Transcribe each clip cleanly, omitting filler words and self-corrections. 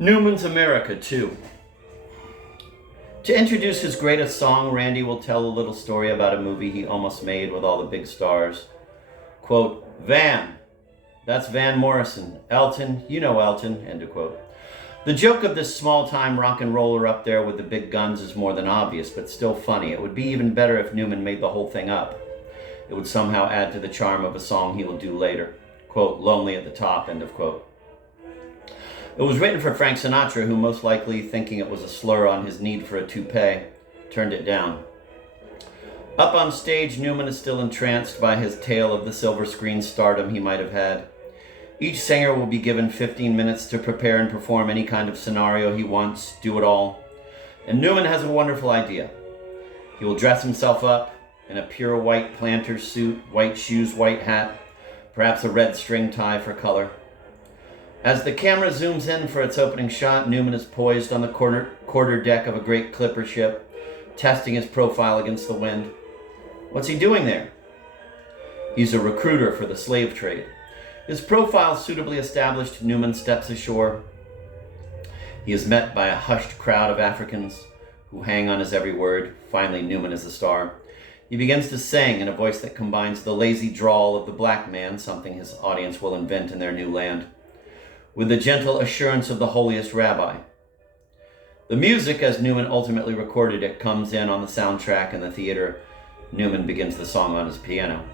Newman's America, too. To introduce his greatest song, Randy will tell a little story about a movie he almost made with all the big stars. Quote, Van, that's Van Morrison. Elton, you know Elton, end of quote. The joke of this small-time rock and roller up there with the big guns is more than obvious, but still funny. It would be even better if Newman made the whole thing up. It would somehow add to the charm of a song he will do later. Quote, lonely at the top, end of quote. It was written for Frank Sinatra, who most likely, thinking it was a slur on his need for a toupee, turned it down. Up on stage, Newman is still entranced by his tale of the silver screen stardom he might have had. Each singer will be given 15 minutes to prepare and perform any kind of scenario he wants, do it all. And Newman has a wonderful idea. He will dress himself up in a pure white planter suit, white shoes, white hat, perhaps a red string tie for color. As the camera zooms in for its opening shot, Newman is poised on the quarter deck of a great clipper ship, testing his profile against the wind. What's he doing there? He's a recruiter for the slave trade. His profile suitably established, Newman steps ashore. He is met by a hushed crowd of Africans who hang on his every word. Finally, Newman is the star. He begins to sing in a voice that combines the lazy drawl of the black man, something his audience will invent in their new land, with the gentle assurance of the holiest rabbi. The music, as Newman ultimately recorded it, comes in on the soundtrack in the theater. Newman begins the song on his piano.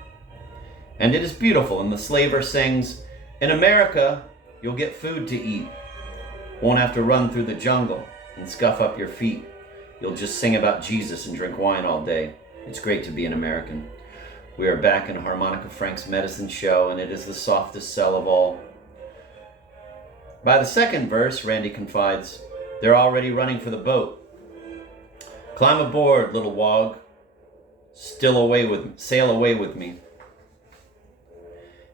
And it is beautiful, and the slaver sings, in America, you'll get food to eat. Won't have to run through the jungle and scuff up your feet. You'll just sing about Jesus and drink wine all day. It's great to be an American. We are back in Harmonica Frank's medicine show, and it is the softest sell of all. By the second verse, Randy confides, they're already running for the boat. Climb aboard, little wog. Sail away with me.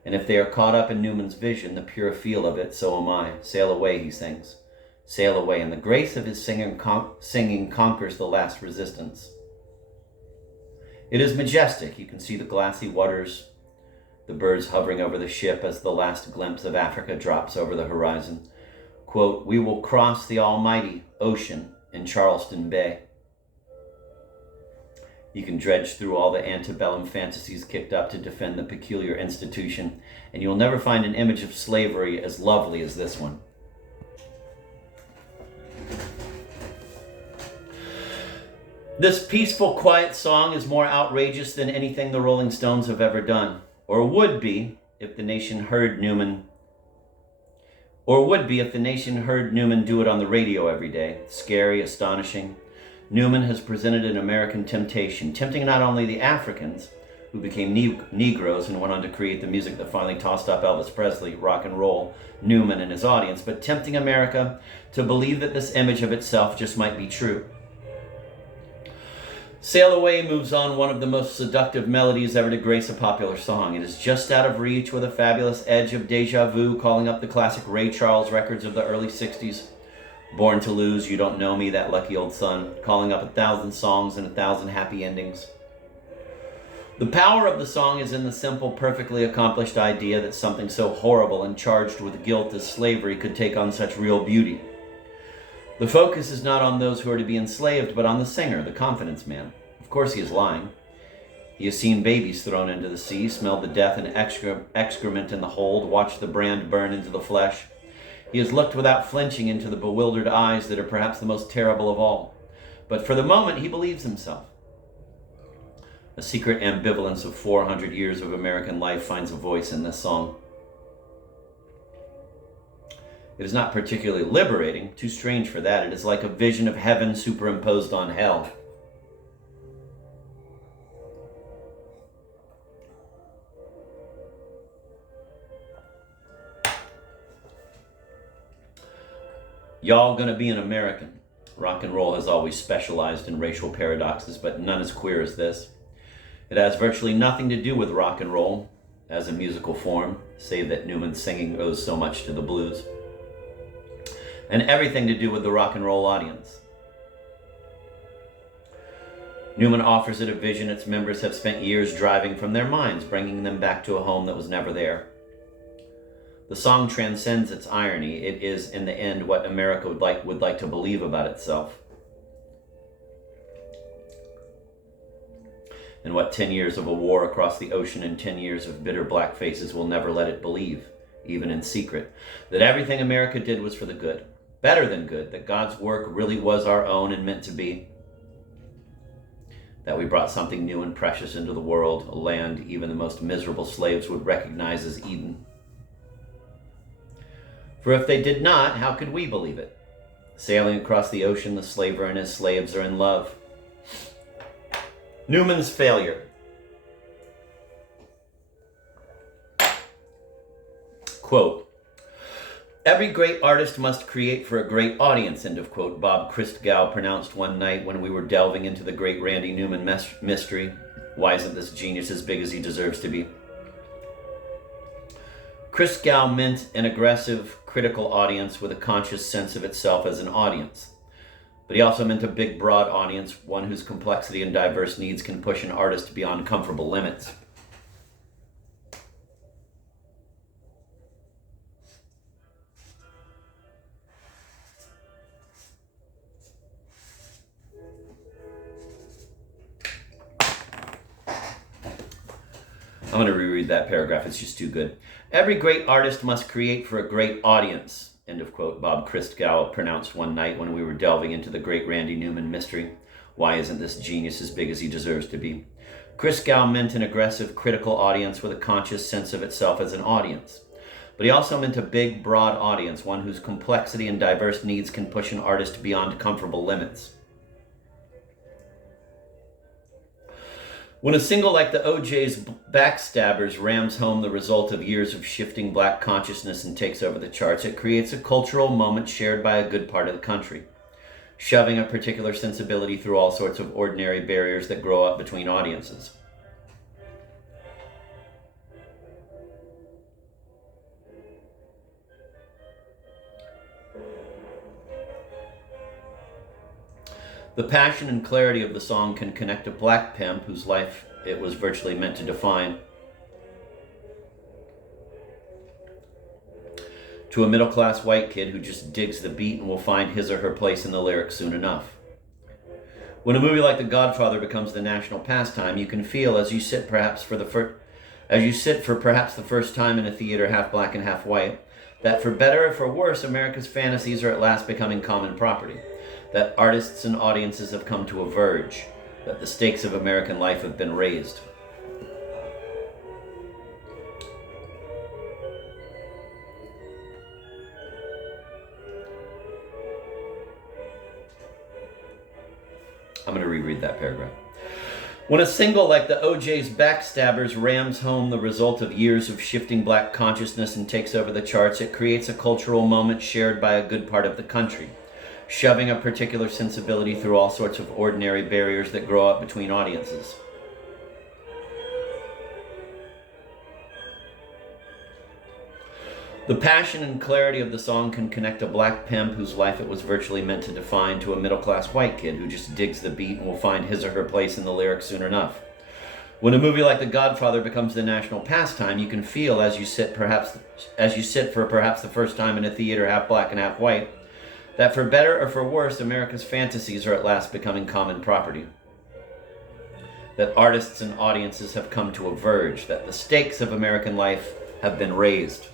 And if they are caught up in Newman's vision, the pure feel of it, so am I. Sail away, he sings. Sail away, and the grace of his singing conquers the last resistance. It is majestic. You can see the glassy waters, the birds hovering over the ship as the last glimpse of Africa drops over the horizon. Quote, we will cross the almighty ocean in Charleston Bay. You can dredge through all the antebellum fantasies kicked up to defend the peculiar institution, and you'll never find an image of slavery as lovely as this one. This peaceful, quiet song is more outrageous than anything the Rolling Stones have ever done, or would be if the nation heard Newman do it on the radio every day. Scary, astonishing. Newman has presented an American temptation, tempting not only the Africans, who became Negroes and went on to create the music that finally tossed up Elvis Presley, rock and roll, Newman and his audience, but tempting America to believe that this image of itself just might be true. Sail Away moves on one of the most seductive melodies ever to grace a popular song. It is just out of reach with a fabulous edge of deja vu, calling up the classic Ray Charles records of the early 60s. Born to Lose, You Don't Know Me, That Lucky Old Son, calling up 1,000 songs and 1,000 happy endings. The power of the song is in the simple, perfectly accomplished idea that something so horrible and charged with guilt as slavery could take on such real beauty. The focus is not on those who are to be enslaved, but on the singer, the confidence man. Of course he is lying. He has seen babies thrown into the sea, smelled the death and excrement in the hold, watched the brand burn into the flesh. He has looked without flinching into the bewildered eyes that are perhaps the most terrible of all. But for the moment, he believes himself. A secret ambivalence of 400 years of American life finds a voice in this song. It is not particularly liberating, too strange for that. It is like a vision of heaven superimposed on hell. Y'all gonna be an American. Rock and roll has always specialized in racial paradoxes, but none as queer as this. It has virtually nothing to do with rock and roll as a musical form, save that Newman's singing owes so much to the blues, and everything to do with the rock and roll audience. Newman offers it a vision its members have spent years driving from their minds, bringing them back to a home that was never there. The song transcends its irony. It is, in the end, what America would like to believe about itself. And what 10 years of a war across the ocean and 10 years of bitter black faces will never let it believe, even in secret, that everything America did was for the good, better than good, that God's work really was our own and meant to be, that we brought something new and precious into the world, a land even the most miserable slaves would recognize as Eden. For if they did not, how could we believe it? Sailing across the ocean, the slaver and his slaves are in love. Newman's failure. Quote, "Every great artist must create for a great audience," end of quote, Bob Christgau pronounced one night when we were delving into the great Randy Newman mystery. Why isn't this genius as big as he deserves to be? Christgau meant an aggressive, critical audience with a conscious sense of itself as an audience. But he also meant a big, broad audience, one whose complexity and diverse needs can push an artist beyond comfortable limits. I'm going to reread that paragraph. It's just too good. "Every great artist must create for a great audience," end of quote, Bob Christgau pronounced one night when we were delving into the great Randy Newman mystery. Why isn't this genius as big as he deserves to be? Christgau meant an aggressive, critical audience with a conscious sense of itself as an audience. But he also meant a big, broad audience, one whose complexity and diverse needs can push an artist beyond comfortable limits. When a single like the OJ's Backstabbers rams home the result of years of shifting black consciousness and takes over the charts, it creates a cultural moment shared by a good part of the country, shoving a particular sensibility through all sorts of ordinary barriers that grow up between audiences. The passion and clarity of the song can connect a black pimp whose life it was virtually meant to define to a middle-class white kid who just digs the beat and will find his or her place in the lyrics soon enough. When a movie like The Godfather becomes the national pastime, you can feel as you sit for perhaps the first time in a theater half black and half white, that for better or for worse, America's fantasies are at last becoming common property. That artists and audiences have come to a verge, that the stakes of American life have been raised. I'm going to reread that paragraph. When a single like the OJ's Backstabbers rams home the result of years of shifting black consciousness and takes over the charts, it creates a cultural moment shared by a good part of the country, shoving a particular sensibility through all sorts of ordinary barriers that grow up between audiences. The passion and clarity of the song can connect a black pimp whose life it was virtually meant to define to a middle-class white kid who just digs the beat and will find his or her place in the lyrics soon enough. When a movie like The Godfather becomes the national pastime, you can feel as you sit for perhaps the first time in a theater half black and half white, that for better or for worse, America's fantasies are at last becoming common property. That artists and audiences have come to a verge, that the stakes of American life have been raised.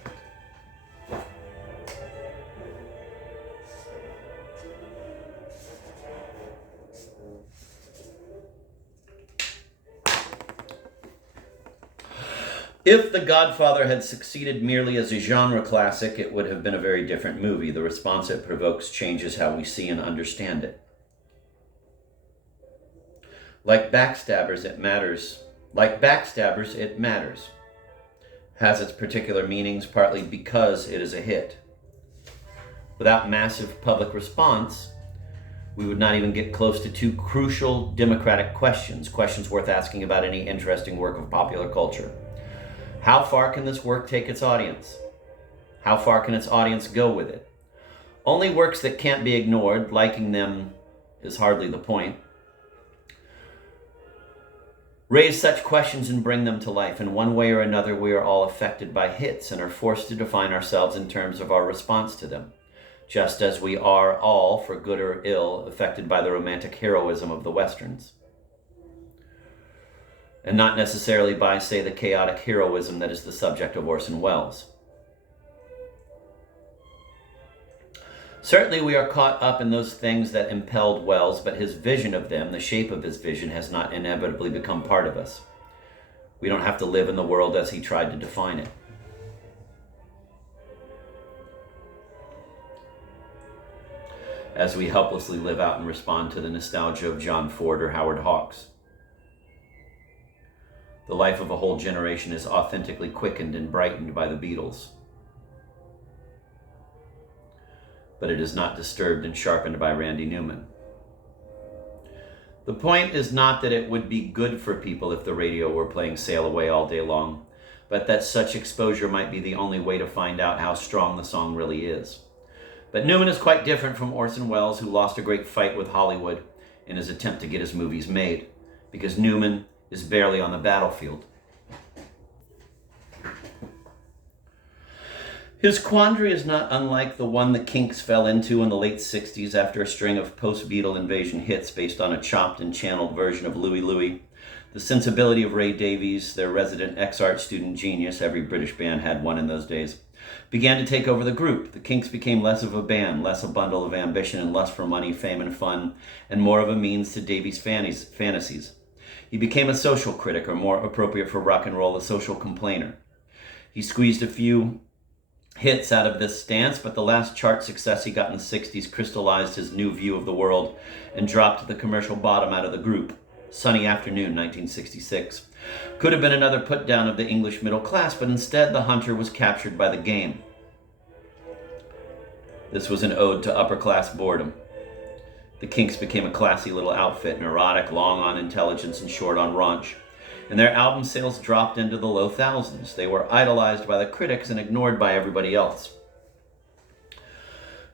If The Godfather had succeeded merely as a genre classic, it would have been a very different movie. The response it provokes changes how we see and understand it. Like Backstabbers, it matters. Has its particular meanings, partly because it is a hit. Without massive public response, we would not even get close to two crucial democratic questions worth asking about any interesting work of popular culture. How far can this work take its audience? How far can its audience go with it? Only works that can't be ignored, liking them is hardly the point. raise such questions and bring them to life. In one way or another, we are all affected by hits and are forced to define ourselves in terms of our response to them, just as we are all, for good or ill, affected by the romantic heroism of the Westerns. And not necessarily by, say, the chaotic heroism that is the subject of Orson Welles. Certainly we are caught up in those things that impelled Welles, but his vision of them, the shape of his vision, has not inevitably become part of us. We don't have to live in the world as he tried to define it. As we helplessly live out and respond to the nostalgia of John Ford or Howard Hawks. The life of a whole generation is authentically quickened and brightened by the Beatles. But it is not disturbed and sharpened by Randy Newman. The point is not that it would be good for people if the radio were playing Sail Away all day long, but that such exposure might be the only way to find out how strong the song really is. But Newman is quite different from Orson Welles, who lost a great fight with Hollywood in his attempt to get his movies made, because Newman is barely on the battlefield. His quandary is not unlike the one the Kinks fell into in the late 60s after a string of post-Beatle invasion hits based on a chopped and channeled version of Louie Louie. The sensibility of Ray Davies, their resident ex-art student genius, every British band had one in those days, began to take over the group. The Kinks became less of a band, less a bundle of ambition and lust for money, fame, and fun, and more of a means to Davies' fantasies. He became a social critic, or more appropriate for rock and roll, a social complainer. He squeezed a few hits out of this stance, but the last chart success he got in the 60s crystallized his new view of the world and dropped the commercial bottom out of the group. Sunny Afternoon, 1966. Could have been another put down of the English middle class, but instead the hunter was captured by the game. This was an ode to upper class boredom. The Kinks became a classy little outfit, neurotic, long on intelligence and short on raunch. And their album sales dropped into the low thousands. They were idolized by the critics and ignored by everybody else.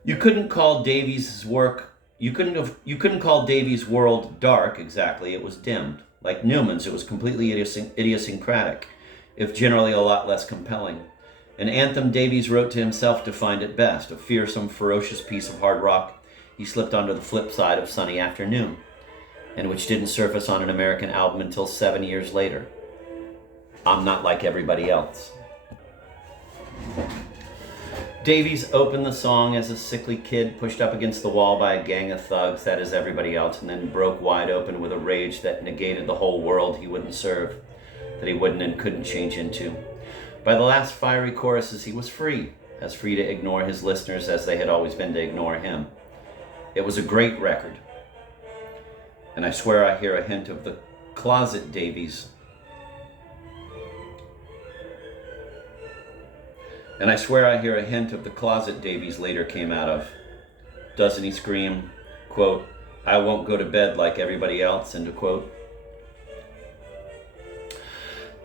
You couldn't call Davies' work, you couldn't call Davies' world dark exactly, it was dimmed. Like Newman's, it was completely idiosyncratic, if generally a lot less compelling. An anthem Davies wrote to himself defined it best, a fearsome, ferocious piece of hard rock he slipped onto the flip side of Sunny Afternoon, and which didn't surface on an American album until 7 years later. I'm Not Like Everybody Else. Davies opened the song as a sickly kid pushed up against the wall by a gang of thugs, that is everybody else, and then broke wide open with a rage that negated the whole world he wouldn't serve, that he wouldn't and couldn't change into. By the last fiery choruses, he was free, as free to ignore his listeners as they had always been to ignore him. It was a great record. And I swear I hear a hint of the closet Davies. And I swear I hear a hint of the closet Davies later came out of. Doesn't he scream, quote, "I won't go to bed like everybody else," end quote.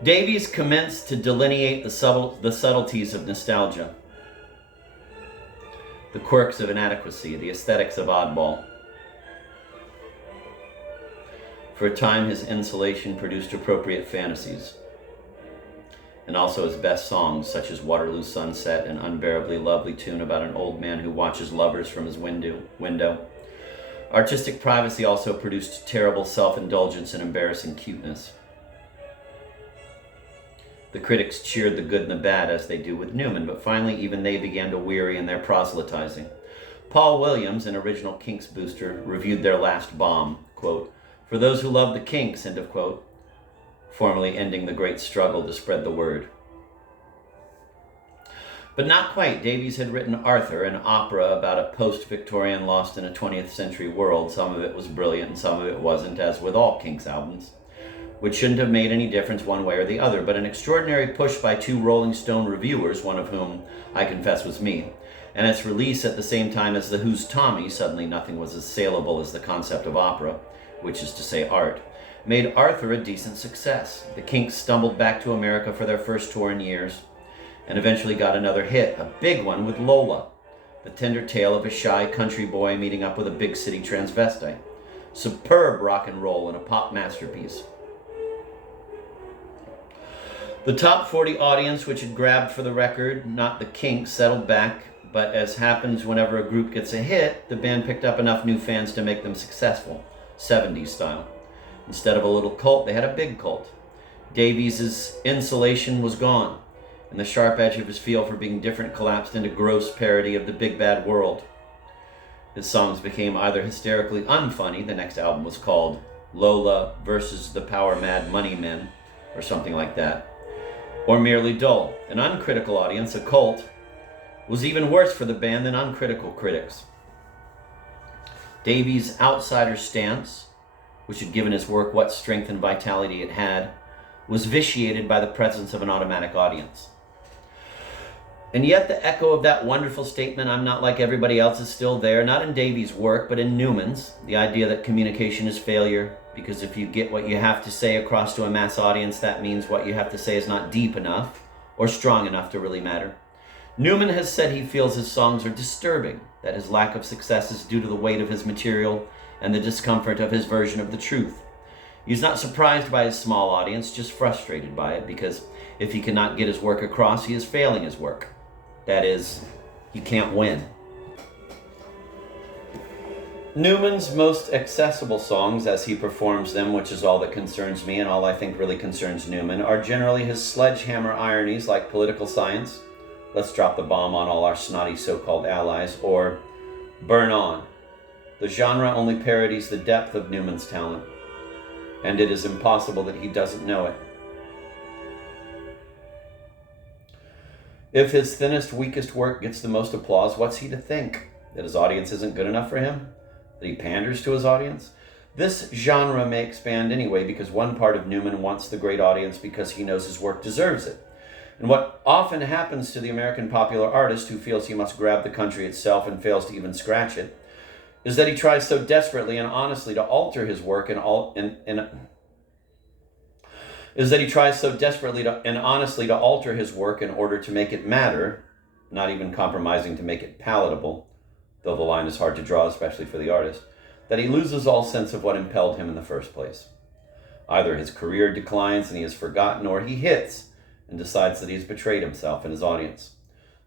Davies commenced to delineate the subtleties of nostalgia, the quirks of inadequacy, the aesthetics of oddball. For a time, his insulation produced appropriate fantasies, and also his best songs, such as Waterloo Sunset, an unbearably lovely tune about an old man who watches lovers from his window. Artistic privacy also produced terrible self-indulgence and embarrassing cuteness. The critics cheered the good and the bad, as they do with Newman, but finally even they began to weary in their proselytizing. Paul Williams, an original Kinks booster, reviewed their last bomb, quote, "For those who love the Kinks," end of quote, formally ending the great struggle to spread the word. But not quite. Davies had written Arthur, an opera about a post-Victorian lost in a 20th century world. Some of it was brilliant and some of it wasn't, as with all Kinks albums, which shouldn't have made any difference one way or the other, but an extraordinary push by two Rolling Stone reviewers, one of whom, I confess, was me, and its release at the same time as the Who's Tommy, suddenly nothing was as saleable as the concept of opera, which is to say art, made Arthur a decent success. The Kinks stumbled back to America for their first tour in years, and eventually got another hit, a big one with Lola, the tender tale of a shy country boy meeting up with a big city transvestite. Superb rock and roll and a pop masterpiece. The top 40 audience, which had grabbed for the record, not the Kinks, settled back, but as happens whenever a group gets a hit, the band picked up enough new fans to make them successful, 70s style. Instead of a little cult, they had a big cult. Davies' insulation was gone, and the sharp edge of his feel for being different collapsed into gross parody of the big bad world. His songs became either hysterically unfunny, the next album was called Lola versus the Power Mad Money Men, or something like that, or merely dull. An uncritical audience, a cult, was even worse for the band than uncritical critics. Davies' outsider stance, which had given his work what strength and vitality it had, was vitiated by the presence of an automatic audience. And yet the echo of that wonderful statement, "I'm not like everybody else," is still there, not in Davies' work, but in Newman's. The idea that communication is failure, because if you get what you have to say across to a mass audience, that means what you have to say is not deep enough or strong enough to really matter. Newman has said he feels his songs are disturbing, that his lack of success is due to the weight of his material and the discomfort of his version of the truth. He's not surprised by his small audience, just frustrated by it, because if he cannot get his work across, he is failing his work. That is, he can't win. Newman's most accessible songs, as he performs them, which is all that concerns me and all I think really concerns Newman, are generally his sledgehammer ironies like Political Science, Let's Drop the Bomb on All Our Snotty So-Called Allies, or Burn On. The genre only parodies the depth of Newman's talent, and it is impossible that he doesn't know it. If his thinnest, weakest work gets the most applause, what's he to think? That his audience isn't good enough for him? That he panders to his audience? This genre may expand anyway because one part of Newman wants the great audience because he knows his work deserves it. And what often happens to the American popular artist who feels he must grab the country itself and fails to even scratch it is that he tries so desperately and honestly to alter his work and honestly to alter his work in order to make it matter, not even compromising to make it palatable, though the line is hard to draw, especially for the artist, that he loses all sense of what impelled him in the first place. Either his career declines and he is forgotten, or he hits and decides that he has betrayed himself and his audience.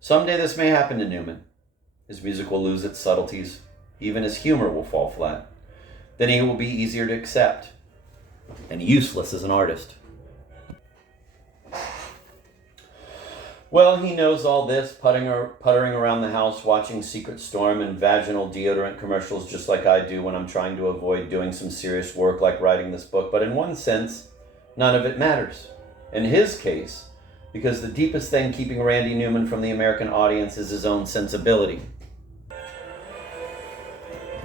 Someday this may happen to Newman. His music will lose its subtleties. Even his humor will fall flat. Then he will be easier to accept and useless as an artist. Well, he knows all this, puttering around the house, watching Secret Storm and vaginal deodorant commercials just like I do when I'm trying to avoid doing some serious work like writing this book. But in one sense, none of it matters. In his case, because the deepest thing keeping Randy Newman from the American audience is his own sensibility.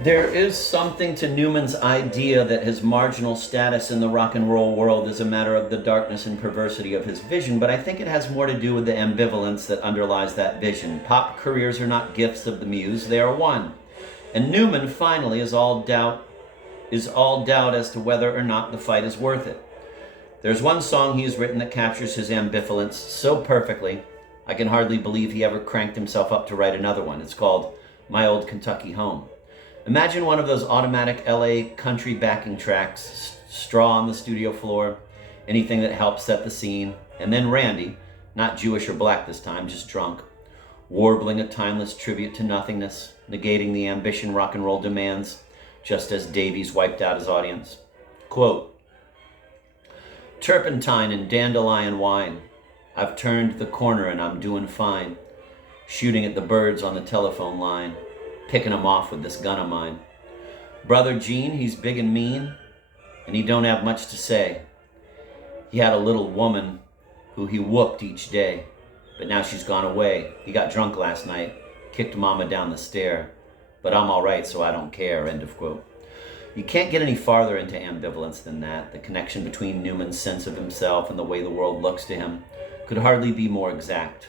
There is something to Newman's idea that his marginal status in the rock and roll world is a matter of the darkness and perversity of his vision, but I think it has more to do with the ambivalence that underlies that vision. Pop careers are not gifts of the muse, they are won. And Newman, finally, is all doubt as to whether or not the fight is worth it. There's one song he has written that captures his ambivalence so perfectly, I can hardly believe he ever cranked himself up to write another one. It's called My Old Kentucky Home. Imagine one of those automatic LA country backing tracks, straw on the studio floor, anything that helps set the scene, and then Randy, not Jewish or black this time, just drunk, warbling a timeless tribute to nothingness, negating the ambition rock and roll demands, just as Davies wiped out his audience. Quote, "Turpentine and dandelion wine. I've turned the corner and I'm doing fine. Shooting at the birds on the telephone line. Picking 'em off with this gun of mine. Brother Gene, he's big and mean, and he don't have much to say. He had a little woman who he whooped each day, but now she's gone away. He got drunk last night, kicked mama down the stair, but I'm all right, so I don't care," end of quote. You can't get any farther into ambivalence than that. The connection between Newman's sense of himself and the way the world looks to him could hardly be more exact.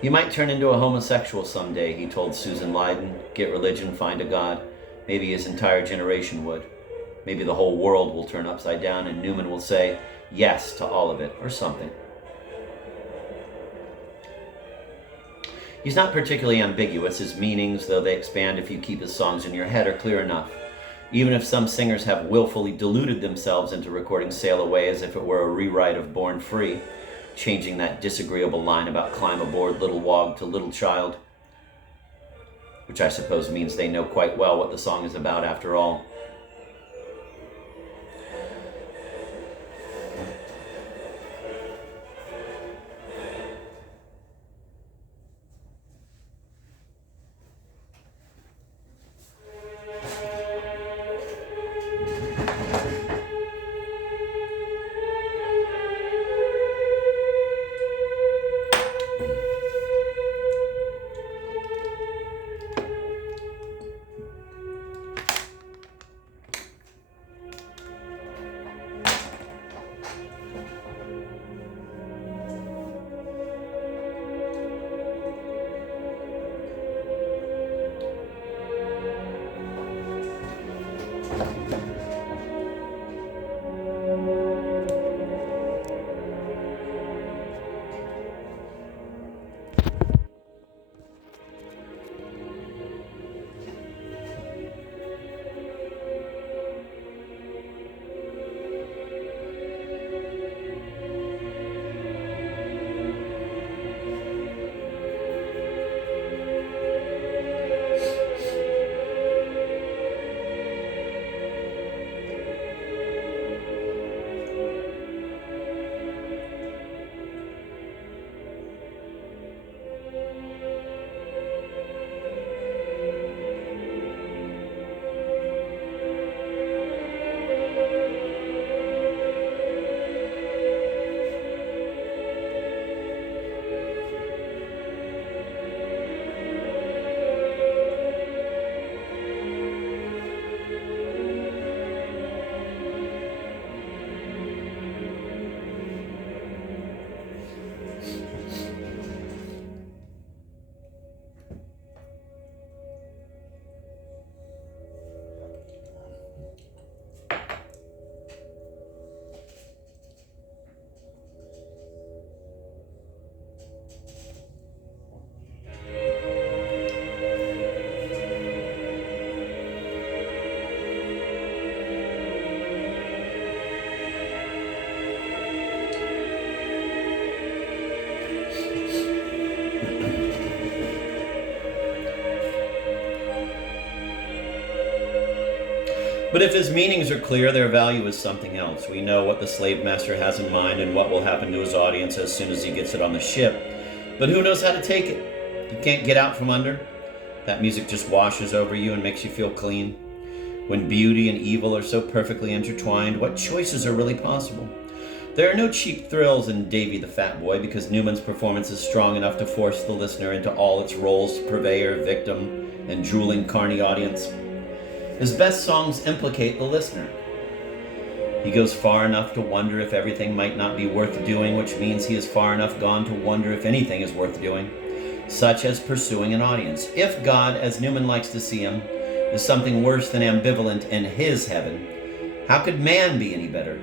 "You might turn into a homosexual someday," he told Susan Lyden. "Get religion, find a God. Maybe his entire generation would. Maybe the whole world will turn upside down and Newman will say yes to all of it," or something. He's not particularly ambiguous. His meanings, though they expand if you keep his songs in your head, are clear enough. Even if some singers have willfully deluded themselves into recording Sail Away as if it were a rewrite of Born Free, changing that disagreeable line about climb aboard little wog to little child, which I suppose means they know quite well what the song is about after all. But if his meanings are clear, their value is something else. We know what the slave master has in mind and what will happen to his audience as soon as he gets it on the ship. But who knows how to take it? You can't get out from under. That music just washes over you and makes you feel clean. When beauty and evil are so perfectly intertwined, what choices are really possible? There are no cheap thrills in Davy the Fat Boy because Newman's performance is strong enough to force the listener into all its roles: purveyor, victim, and drooling carny audience. His best songs implicate the listener. He goes far enough to wonder if everything might not be worth doing, which means he is far enough gone to wonder if anything is worth doing, such as pursuing an audience. If God, as Newman likes to see him, is something worse than ambivalent in his heaven, how could man be any better?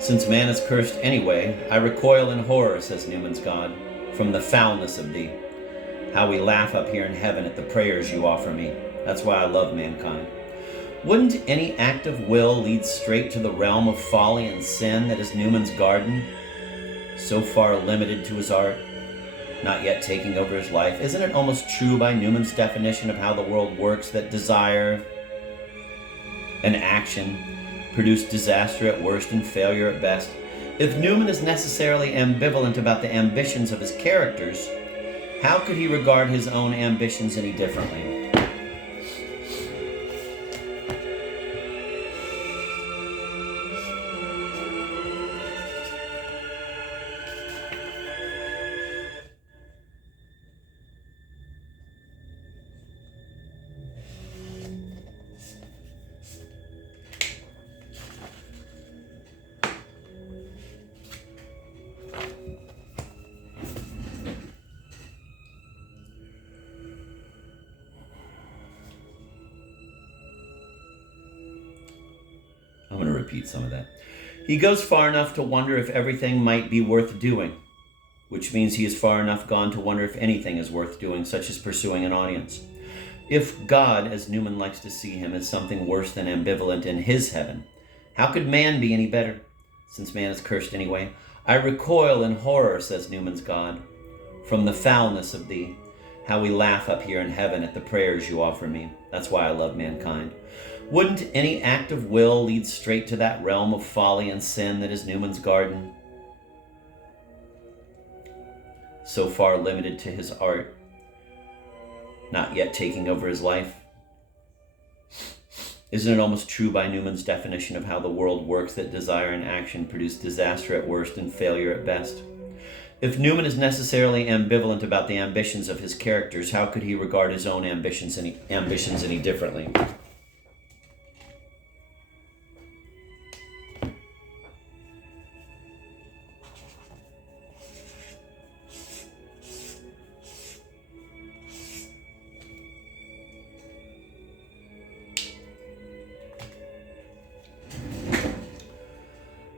Since man is cursed anyway, I recoil in horror, says Newman's God, from the foulness of thee. How we laugh up here in heaven at the prayers you offer me. That's why I love mankind. Wouldn't any act of will lead straight to the realm of folly and sin that is Newman's garden? So far limited to his art, not yet taking over his life. Isn't it almost true by Newman's definition of how the world works that desire and action produce disaster at worst and failure at best? If Newman is necessarily ambivalent about the ambitions of his characters, how could he regard his own ambitions any differently? read some of that. He goes far enough to wonder if everything might be worth doing, which means he is far enough gone to wonder if anything is worth doing, such as pursuing an audience. If God, as Newman likes to see him, is something worse than ambivalent in his heaven, how could man be any better, since man is cursed anyway? I recoil in horror, says Newman's God, from the foulness of thee. How we laugh up here in heaven at the prayers you offer me. That's why I love mankind. Wouldn't any act of will lead straight to that realm of folly and sin that is Newman's garden? So far limited to his art, not yet taking over his life. Isn't it almost true by Newman's definition of how the world works that desire and action produce disaster at worst and failure at best? If Newman is necessarily ambivalent about the ambitions of his characters, how could he regard his own ambitions any differently?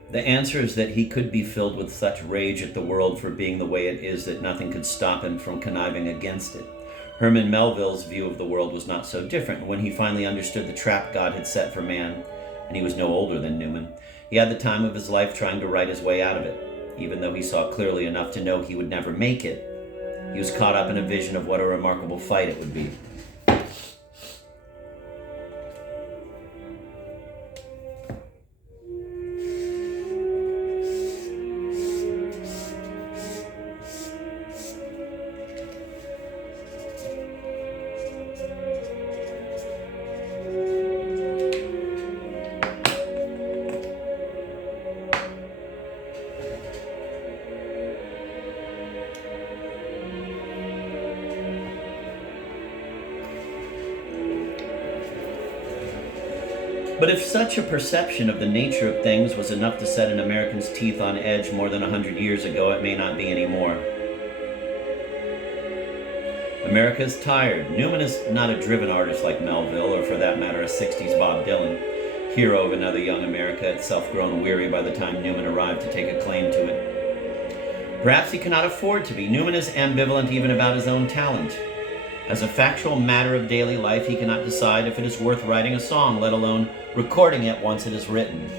The answer is that he could be filled with such rage at the world for being the way it is that nothing could stop him from conniving against it. Herman Melville's view of the world was not so different. When he finally understood the trap God had set for man, and he was no older than Newman, he had the time of his life trying to write his way out of it. Even though he saw clearly enough to know he would never make it, he was caught up in a vision of what a remarkable fight it would be. But if such a perception of the nature of things was enough to set an American's teeth on edge more than 100 years ago, it may not be anymore. America is tired. Newman is not a driven artist like Melville, or for that matter, a 60s Bob Dylan, hero of another young America, itself grown weary by the time Newman arrived to take a claim to it. Perhaps he cannot afford to be. Newman is ambivalent even about his own talent. As a factual matter of daily life, he cannot decide if it is worth writing a song, let alone recording it once it is written.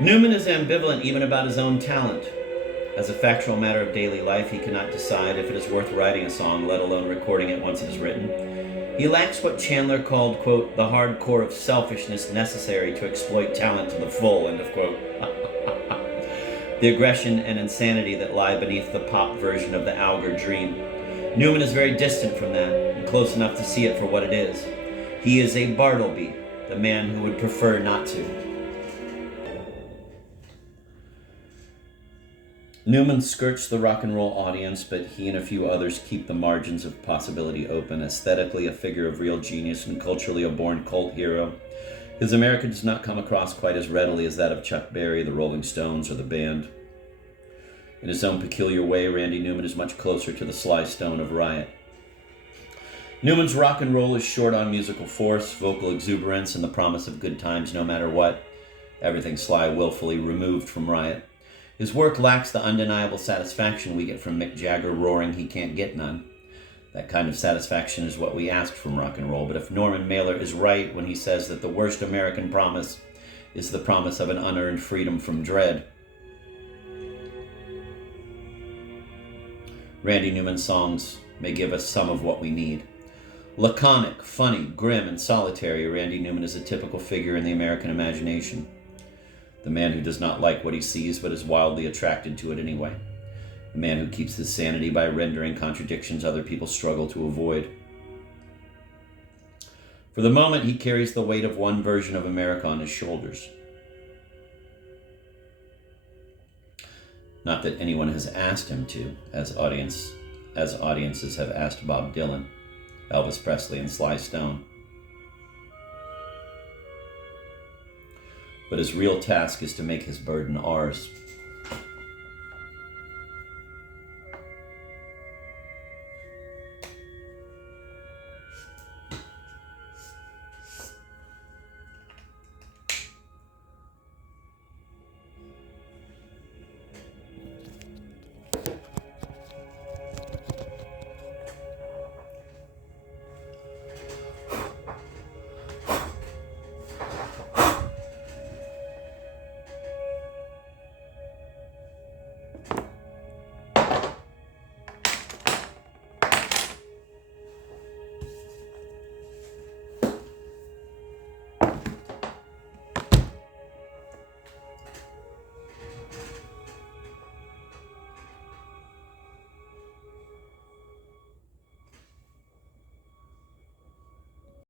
Newman is ambivalent even about his own talent. As a factual matter of daily life, he cannot decide if it is worth writing a song, let alone recording it once it is written. He lacks what Chandler called, quote, the hard core of selfishness necessary to exploit talent to the full, end of quote. The aggression and insanity that lie beneath the pop version of the Alger dream. Newman is very distant from that, and close enough to see it for what it is. He is a Bartleby, the man who would prefer not to. Newman skirts the rock and roll audience, but he and a few others keep the margins of possibility open. Aesthetically, a figure of real genius and culturally a born cult hero, his America does not come across quite as readily as that of Chuck Berry, the Rolling Stones, or the band. In his own peculiar way, Randy Newman is much closer to the Sly Stone of Riot. Newman's rock and roll is short on musical force, vocal exuberance, and the promise of good times no matter what. Everything Sly willfully removed from Riot. His work lacks the undeniable satisfaction we get from Mick Jagger roaring he can't get none. That kind of satisfaction is what we ask from rock and roll, but if Norman Mailer is right when he says that the worst American promise is the promise of an unearned freedom from dread, Randy Newman's songs may give us some of what we need. Laconic, funny, grim, and solitary, Randy Newman is a typical figure in the American imagination. The man who does not like what he sees but is wildly attracted to it anyway. The man who keeps his sanity by rendering contradictions other people struggle to avoid. For the moment, he carries the weight of one version of America on his shoulders. Not that anyone has asked him to, as audiences have asked Bob Dylan, Elvis Presley, and Sly Stone. But his real task is to make his burden ours.